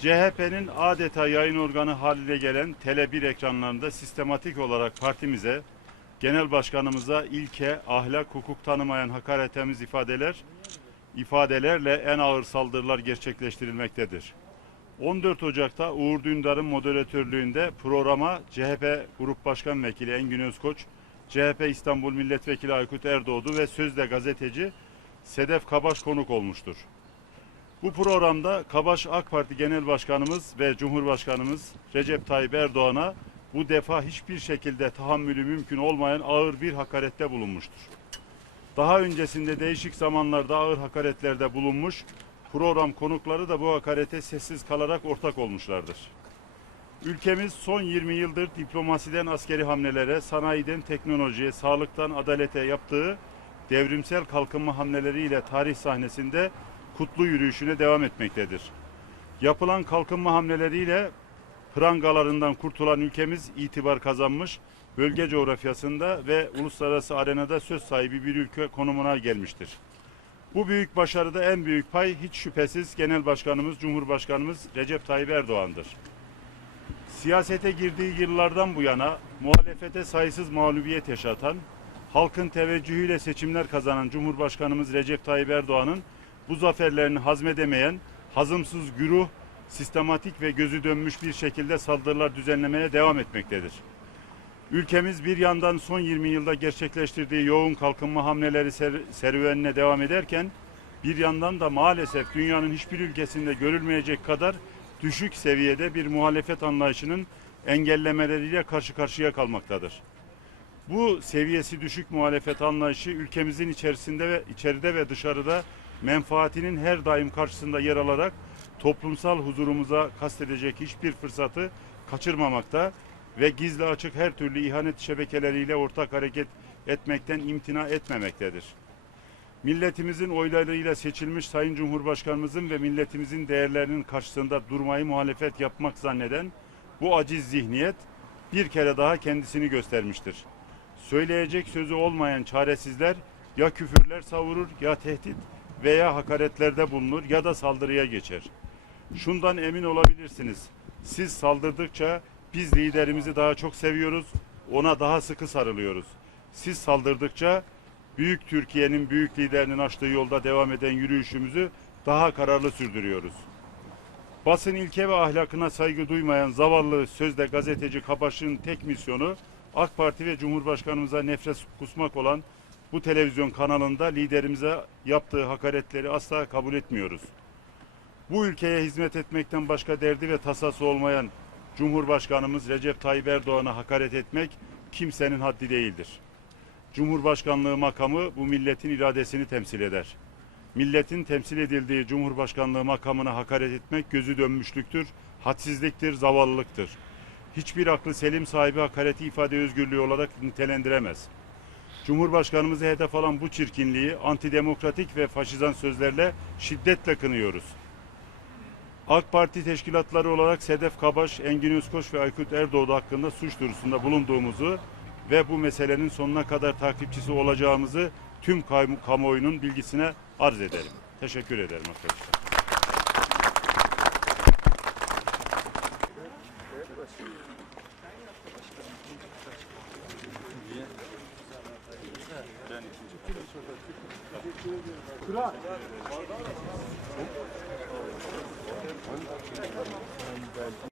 CHP'nin adeta yayın organı haline gelen Tele1 ekranlarında sistematik olarak partimize, genel başkanımıza ilke, ahlak, hukuk tanımayan hakaretemiz ifadeler, ifadelerle en ağır saldırılar gerçekleştirilmektedir. 14 Ocak'ta Uğur Dündar'ın moderatörlüğünde programa CHP Grup Başkan Vekili Engin Özkoç, CHP İstanbul Milletvekili Aykut Erdoğdu ve sözde gazeteci Sedef Kabaş konuk olmuştur. Bu programda Kabaş AK Parti Genel Başkanımız ve Cumhurbaşkanımız Recep Tayyip Erdoğan'a bu defa hiçbir şekilde tahammülü mümkün olmayan ağır bir hakarette bulunmuştur. Daha öncesinde değişik zamanlarda ağır hakaretlerde bulunmuş, program konukları da bu hakarete sessiz kalarak ortak olmuşlardır. Ülkemiz son 20 yıldır diplomasiden askeri hamlelere, sanayiden teknolojiye, sağlıktan adalete yaptığı devrimsel kalkınma hamleleriyle tarih sahnesinde kutlu yürüyüşüne devam etmektedir. Yapılan kalkınma hamleleriyle prangalarından kurtulan ülkemiz itibar kazanmış, bölge coğrafyasında ve uluslararası arenada söz sahibi bir ülke konumuna gelmiştir. Bu büyük başarıda en büyük pay hiç şüphesiz Genel Başkanımız, Cumhurbaşkanımız Recep Tayyip Erdoğan'dır. Siyasete girdiği yıllardan bu yana muhalefete sayısız mağlubiyet yaşatan, halkın teveccühüyle seçimler kazanan Cumhurbaşkanımız Recep Tayyip Erdoğan'ın bu zaferlerini hazmedemeyen hazımsız güruh sistematik ve gözü dönmüş bir şekilde saldırılar düzenlemeye devam etmektedir. Ülkemiz bir yandan son 20 yılda gerçekleştirdiği yoğun kalkınma hamleleri ser- serüvenine devam ederken bir yandan da maalesef dünyanın hiçbir ülkesinde görülmeyecek kadar düşük seviyede bir muhalefet anlayışının engellemeleriyle karşı karşıya kalmaktadır. Bu seviyesi düşük muhalefet anlayışı ülkemizin içerisinde ve içeride ve dışarıda menfaatinin her daim karşısında yer alarak toplumsal huzurumuza kastedecek hiçbir fırsatı kaçırmamakta ve gizli açık her türlü ihanet şebekeleriyle ortak hareket etmekten imtina etmemektedir. Milletimizin oylarıyla seçilmiş Sayın Cumhurbaşkanımızın ve milletimizin değerlerinin karşısında durmayı muhalefet yapmak zanneden bu aciz zihniyet bir kere daha kendisini göstermiştir. Söyleyecek sözü olmayan çaresizler ya küfürler savurur ya tehdit veya hakaretlerde bulunur ya da saldırıya geçer. Şundan emin olabilirsiniz. Siz saldırdıkça biz liderimizi daha çok seviyoruz, ona daha sıkı sarılıyoruz. Siz saldırdıkça büyük Türkiye'nin büyük liderinin açtığı yolda devam eden yürüyüşümüzü daha kararlı sürdürüyoruz. Basın ilke ve ahlakına saygı duymayan zavallı sözde gazeteci Kabaş'ın tek misyonu AK Parti ve Cumhurbaşkanımıza nefret kusmak olan bu televizyon kanalında liderimize yaptığı hakaretleri asla kabul etmiyoruz. Bu ülkeye hizmet etmekten başka derdi ve tasası olmayan Cumhurbaşkanımız Recep Tayyip Erdoğan'a hakaret etmek kimsenin haddi değildir. Cumhurbaşkanlığı makamı bu milletin iradesini temsil eder. Milletin temsil edildiği Cumhurbaşkanlığı makamına hakaret etmek gözü dönmüşlüktür, hadsizliktir, zavallılıktır. Hiçbir aklı selim sahibi hakareti ifade özgürlüğü olarak nitelendiremez. Cumhurbaşkanımızı hedef alan bu çirkinliği antidemokratik ve faşizan sözlerle şiddetle kınıyoruz. AK Parti teşkilatları olarak Sedef Kabaş, Engin Özkoç ve Aykut Erdoğdu hakkında suç duyurusunda bulunduğumuzu ve bu meselenin sonuna kadar takipçisi olacağımızı tüm kamu- kamuoyunun bilgisine arz ederim. Teşekkür ederim arkadaşlar. Kral.